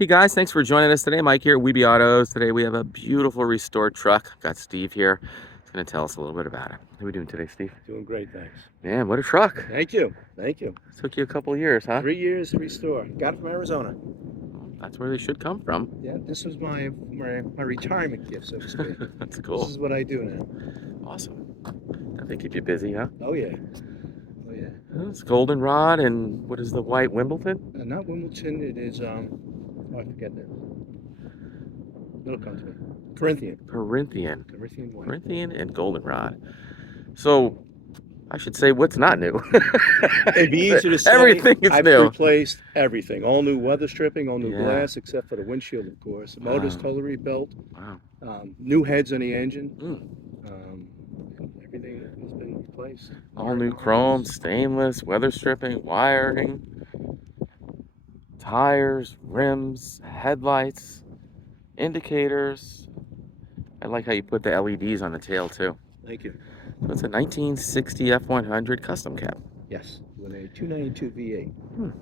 Hey guys, thanks for joining us today. Mike here, Weeby Autos. Today we have a beautiful restored truck. Got Steve here. He's going to tell us a little bit about it. How are we doing today, Steve? Doing great, thanks. Man, what a truck. Thank you. Thank you. Took you a couple of years, huh? 3 years to restore. Got it from Arizona. That's where they should come from. Yeah, this was my retirement gift, so to speak. That's cool. This is what I do now. Awesome. Definitely keep you busy, huh? Oh, yeah. Oh, yeah. It's Goldenrod, and what is the white Wimbledon? Not Wimbledon, it is, oh, I forget that. It'll come to me. Corinthian. Corinthian. Corinthian white. Corinthian and Goldenrod. So, I should say what's not new. It'd be easier to say. Everything is I've new. replaced everything. All new weather stripping, all new Yeah. glass, except for the windshield, of course. The motor's Wow. totally rebuilt. Wow. New heads on the engine. Mm. Everything has been replaced. All new chrome, stainless, weather stripping, wiring, tires, rims, headlights, indicators. I like how you put the LEDs on the tail too. Thank you. So it's a 1960 F100 custom cab. Yes, with a 292 V8.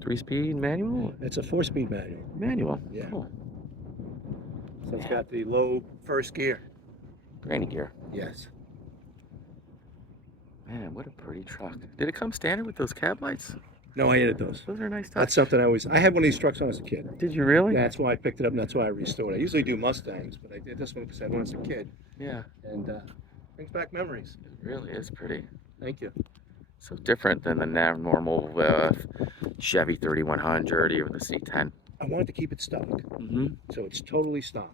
3-speed manual? It's a 4-speed manual. Manual. Yeah. Cool. So it's got the low first gear. Granny gear. Yes. Man, what a pretty truck. Did it come standard with those cab lights? No, I added those. Those are nice touch. That's something I had one of these trucks when I was a kid. Did you really? That's why I picked it up and that's why I restored it. I usually do Mustangs, but I did this one because I had one as a kid. Yeah. And brings back memories. It really is pretty. Thank you. So different than the normal Chevy 3100 or the C10. I wanted to keep it stock. Mm-hmm. So it's totally stock.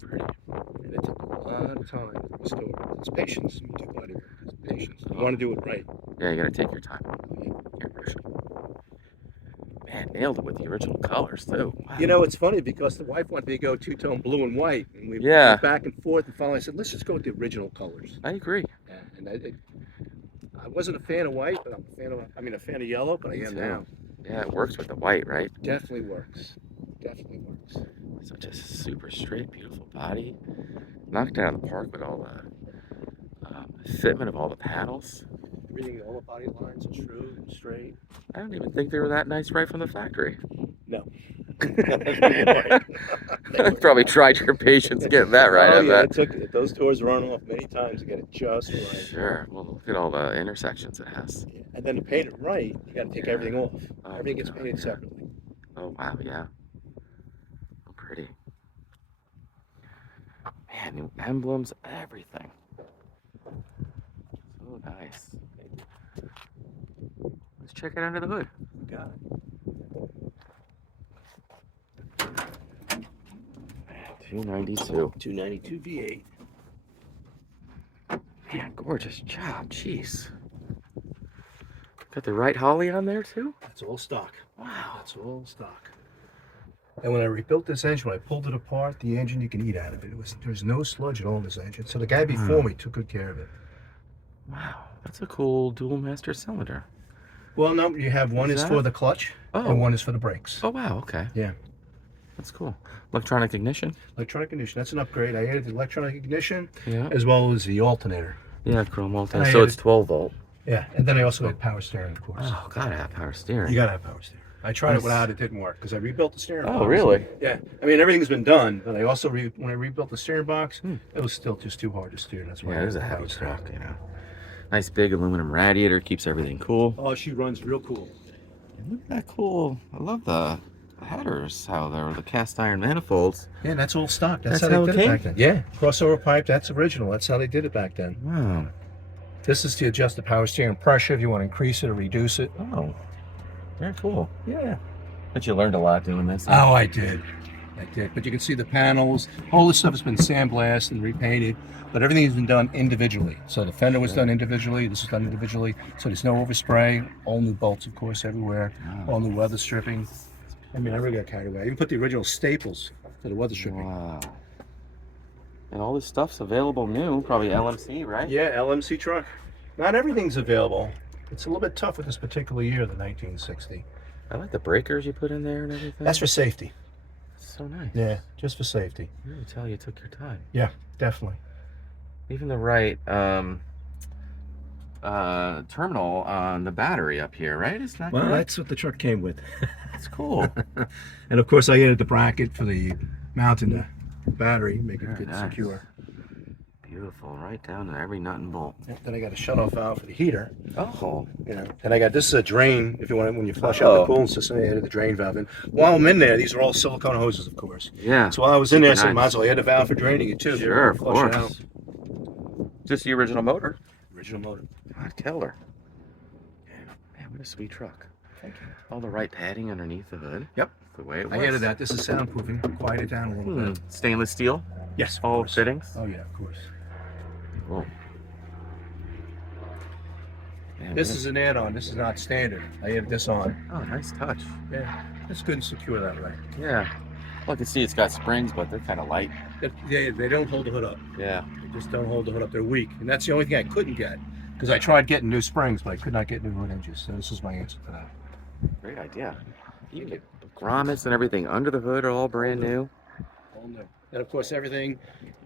Pretty. And it took a lot of time to restore. It's patience. You do quite a bit. It's patience. You want to do it right. Yeah, you gotta take your time. Can't rush it. Man, nailed it with the original colors too. Wow. You know, it's funny because the wife wanted me to go two-tone blue and white, and we Yeah. went back and forth, and finally I said, let's just go with the original colors. I agree. Yeah, and I wasn't a fan of white, but I'm a fan of yellow, but I Me am too. now. Yeah, it works with the white, right? Definitely works. Definitely works. So just super straight, beautiful body. Knocked out of the park with all the fitment of all the panels. Everything, all the body lines are true and straight. I don't even think they were that nice right from the factory. No. Probably tried your patience getting that right. Oh, I yeah, bet. it took those doors run off many times to get it just right. Sure. Well, look at all the intersections it has. Yeah. And then to paint it right, you got to take everything off. Oh, Everything gets God, painted yeah. separately. Oh wow, yeah. Oh, pretty. Man, new emblems, everything. So nice. Let's check it under the hood. Got it. 292. 292 V8. Man, gorgeous job. Jeez. Got the right Holly on there too? That's all stock. Wow. That's all stock. And when I rebuilt this engine, when I pulled it apart, the engine you can eat out of it. There's no sludge at all in this engine. So the guy before me took good care of it. Wow. That's a cool dual master cylinder. Well, no, you have one is for the clutch and one is for the brakes. Oh wow, okay. Yeah. That's cool. Electronic ignition? Electronic ignition. That's an upgrade. I added the electronic ignition Yeah. as well as the alternator. Yeah, chrome alternator. And I So added- it's 12 volt. Yeah. And then I also had power steering, of course. Oh, gotta have power steering. You gotta have power steering. I tried Nice. it without, it didn't work because I rebuilt the steering box. Oh, really? Yeah. I mean, everything's been done, but I also, when I rebuilt the steering box, it was still just too hard to steer. That's why Yeah, I it is had a the heavy power steering. truck, you know. Nice big aluminum radiator, keeps everything cool. Oh, she runs real cool. And look at that cool. I love the headers, how they're the cast iron manifolds. Yeah, that's all stock. That's how how they it did it came? back then. Yeah, crossover pipe, that's original. That's how they did it back then. Wow. This is to adjust the power steering pressure if you want to increase it or reduce it. Oh, very cool. Yeah. But you learned a lot doing this. Oh, I did. I did. But you can see the panels. All this stuff has been sandblasted and repainted, but everything has been done individually. So the fender was done individually. This was done individually. So there's no overspray. All new bolts, of course, everywhere. All new weather stripping. I mean, I really got carried away. I even put the original staples to the weather stripping. Wow. And all this stuff's available new, probably LMC, right? Yeah, LMC truck. Not everything's available. It's a little bit tough with this particular year, the 1960. I like the breakers you put in there and everything. That's for safety. So nice. Yeah, just for safety. You really tell you took your time. Yeah, definitely. Even the right terminal on the battery up here, right? It's not Well, correct? that's what the truck came with. That's cool. And of course, I added the bracket for the mounting the battery, make it Very good and nice. secure. Beautiful, right down to every nut and bolt. Then I got a shutoff valve for the heater. Oh, You know, and I got this is a drain. If you want, when you flush out the coolant system, I added the drain valve in. While I'm in there, these are all silicone hoses, of course. yeah. So while I was in there, I Super said, might as well add a valve for draining it too. Sure, of Flush it out. course. Just the original motor. Original motor. Killer. Man, what a sweet truck. Thank you. All the right padding underneath the hood. Yep. The way it was. I added that. This is soundproofing. Quiet it down a little bit. Stainless steel. Yes. of All course. fittings. Oh yeah, of course. Cool. Man, This is an add-on. This is not standard. I added this on. Oh, nice touch. Yeah. It's good and secure that way. Yeah. Well, I can see it's got springs, but they're kind of light. They don't hold the hood up. Yeah. They just don't hold the hood up. They're weak. And that's the only thing I couldn't get. Because I tried getting new springs, but I could not get new hood hinges. So this is my answer to that. Great idea. You can get grommets and everything under the hood are all brand new. All new. And of course, everything,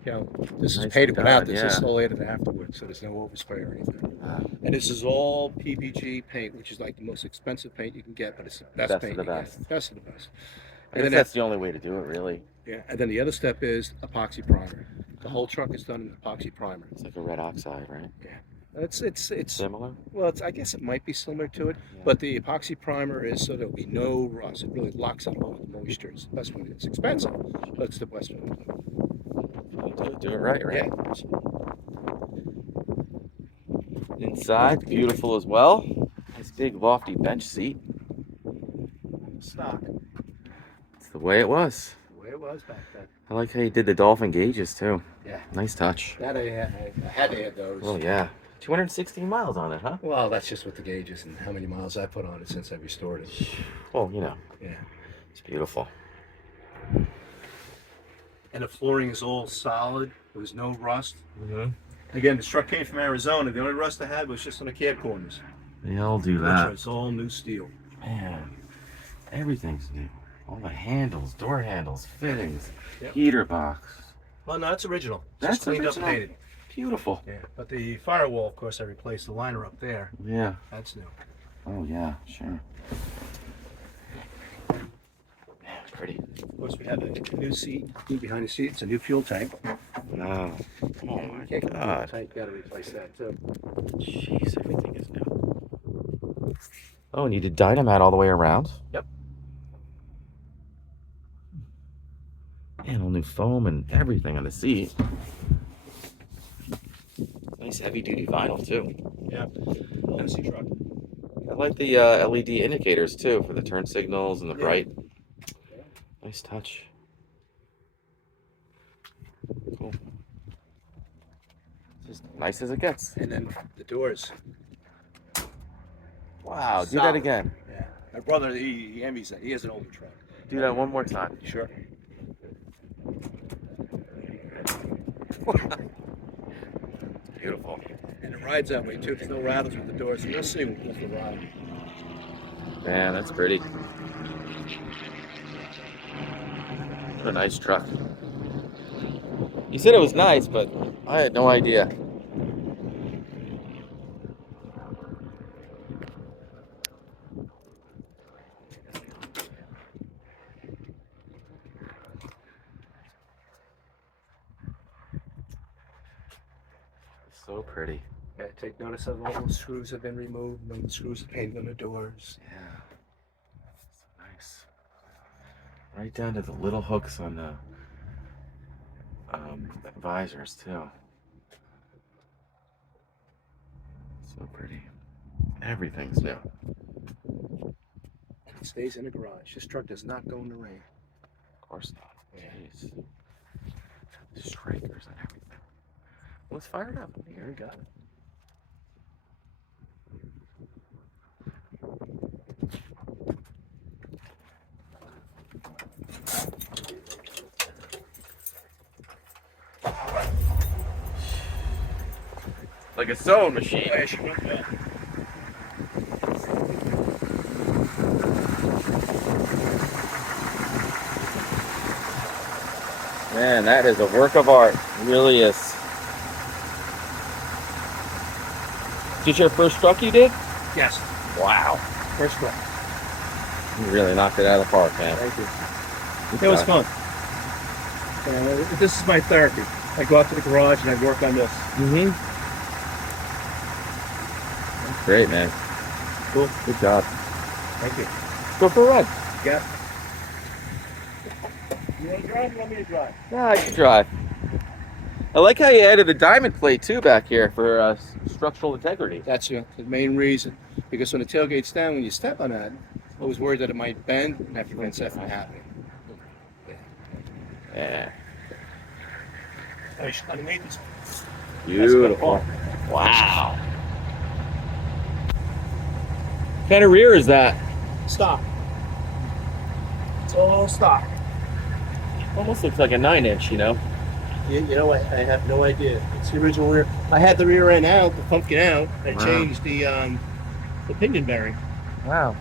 you know, this is Nice painted and without done, this. This is yeah. all added afterwards, so there's no overspray or anything. And this is all PPG paint, which is like the most expensive paint you can get, but it's the best Best paint of the you best. get. Best of the best. I And guess then that's the only way to do it, really. yeah, and then the other step is epoxy primer. The whole truck is done in epoxy primer. It's like a red oxide, right? It's Similar? well, I guess it might be similar to it, but the epoxy primer is so there'll be no rust. It really locks out all the moisture. It's the best way. It's expensive, but it's the best way to do it. Do it right, right? Yeah. Inside, beautiful as well. Nice big lofty bench seat. Stock. It's the way it was. The way it was back then. I like how you did the dolphin gauges too. Yeah. Nice touch. That I had to add those. Oh yeah. 216 miles on it, huh? Well, that's just with the gauges and how many miles I put on it since I restored it. Well, you know, Yeah. it's beautiful. And the flooring is all solid. There was no rust. Mm-hmm. Again, this truck came from Arizona. The only rust I had was just on the cab corners. They all do Which that. It's all new steel. Man, everything's new. All the handles, door handles, fittings, Yep. heater box. Well, no, that's original. That's Just cleaned original? up, painted. Beautiful. Yeah, but the firewall, of course, I replaced the liner up there. Yeah. That's new. Oh yeah, sure. Man, pretty. Of course, we have a new seat behind the seat. It's a new fuel tank. Wow. Oh my You can't get the fuel God. tank. You got to replace that too. Jeez, everything is new. Oh, and you did Dynamat all the way around? Yep. And all new foam and everything on the seat. Nice heavy duty vinyl too. Yeah. Legacy truck. I like the LED indicators too for the turn signals and the Yeah. bright. Nice touch. Cool. Just nice as it gets. And then the doors. Wow, do that Solid. again. Yeah. My brother, he envies that. He has an older truck. Do that one more time. Sure. Beautiful. And it rides that way too. There's no rattles with the doors. So you'll see when we go for the ride. Man, that's pretty. What a nice truck. You said it was nice, but I had no idea. So pretty. Yeah, take notice of all the screws have been removed. No screws are painted on the doors. Yeah. So nice. Right down to the little hooks on the visors too. So pretty. Everything's new. It stays in the garage. This truck does not go in the rain. Of course not. Jeez. Strikers and everything. Let's fire it up. Here we got it. Like a sewing machine. Man, that is a work of art. It really is. Is this your first truck you did? Yes. Wow. First truck. You really knocked it out of the park, man. Thank you. Good It was job. fun. This is my therapy. I go out to the garage and I work on this. Mm-hmm. That's great, man. Cool. Good job. Thank you. Let's go for a ride. Yeah. You want to drive? You want me to drive? Yeah, I can drive. I like how you added the diamond plate too back here for structural integrity. That's the main reason. Because when the tailgate's down, when you step on that, I was worried that it might bend, and that prevents that from happening. Yeah. Nice. Underneath this. Beautiful. Wow. What kind of rear is that? Stock. It's all stock. Almost looks like a 9-inch, you know? You know, I have no idea. It's the original rear. I had the rear end out, the pumpkin out. I Wow. changed the pinion bearing. Wow.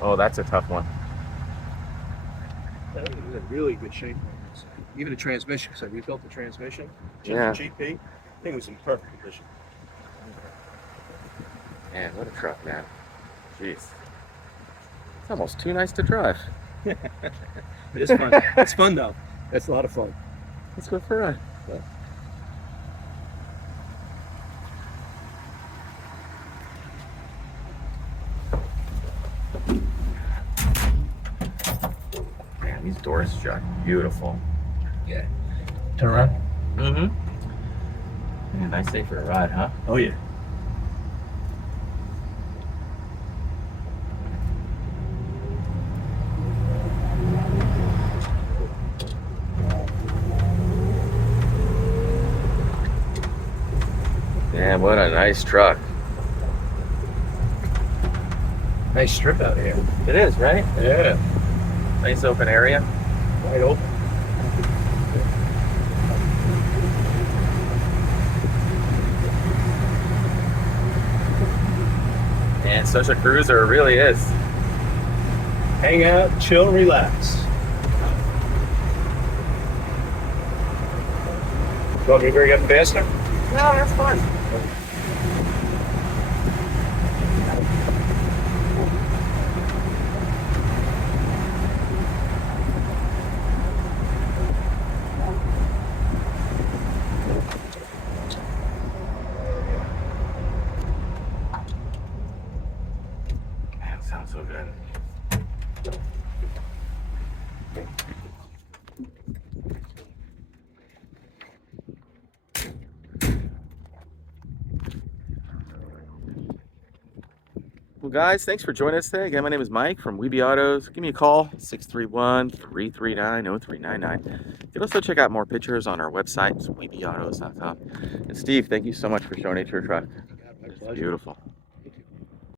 Oh, that's a tough one. That was in really good shape. Even the transmission, because I rebuilt the transmission. Yeah. GP. Thing was in perfect condition. Man, what a truck, man. Jeez. It's almost too nice to drive. It is fun. It's fun though. That's a lot of fun. Let's go for a ride. Man, these doors shut. Beautiful. Yeah. Turn around. Mm-hmm. Yeah, nice day for a ride, huh? Oh yeah. Man, what a nice truck. Nice strip out here. It is, right? Yeah. Nice open area. Wide open. And such a cruiser, it really is. Hang out, chill, relax. You want me to bring it up faster? No, that's fun. Man, sounds so good. Well, guys, thanks for joining us today. Again, my name is Mike from Weeby Autos. Give me a call, 631-339-0399. You can also check out more pictures on our website, weebyautos.com. And Steve, thank you so much for showing it to your truck. My It's pleasure. beautiful.